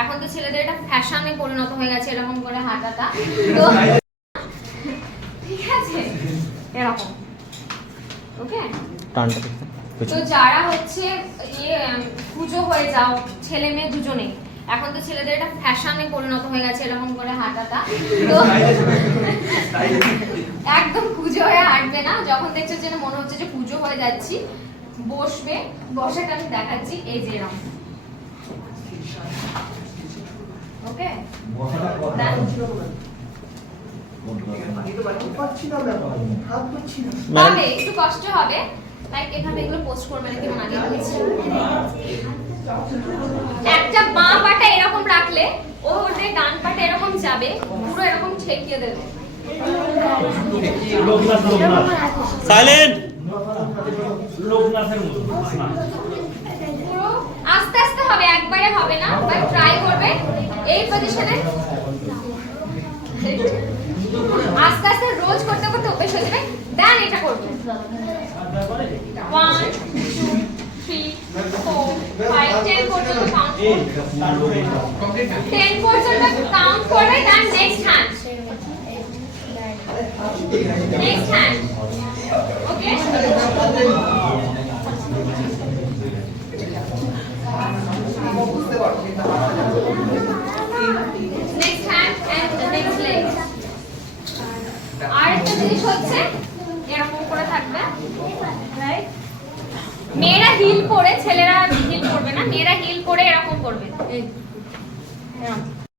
এখন তো ছেলেদের এটা ফ্যাশনে পরিণত হয়ে গেছে এরকম করে হাঁটাটা। তো ঠিক আছে এরকম। ওকে তো যারা হচ্ছে ইয়ে পুজো হয়ে যাও ছেলে মেয়ে দুজনেই এখন তো ছেলেদের এটা ফ্যাশনে পরিণত হয়ে গেছে এরকম করে হাঁটাটা। তো একদম পুজো হয়ে হাঁটবে না। যখন দেখছ যে মনে হচ্ছে যে পুজো হয়ে যাচ্ছি বসবে বসাটা আমি দেখাচ্ছি এই যে এরকম। ওকে? হবে একটু কষ্ট হবে লাইক এভাবে এগুলো পোস্ট করবে না কেমন আগে একটা বাঁ পাটা এরকম রাখলে ও ওটা ডান পাটা এরকম যাবে পুরো এরকম ঠেকিয়ে দেবে। সাইলেন্ট! লোকনাথের মতো আস্তে আস্তে হবে একবারে হবে না বাট এই পজিশনে আস্তে আস্তে রোজ করতে করতে অভ্যেস হয়ে যাবে। দেন এটা করবে। ওয়ান টু থ্রি করবে। Then next hand and next leg আর একটা জিনিস এরকম করে থাকবে মেয়েরা হিল পরে, ছেলেরা হিল পরবে না, মেয়েরা হিল পরে এরকম করবে এই।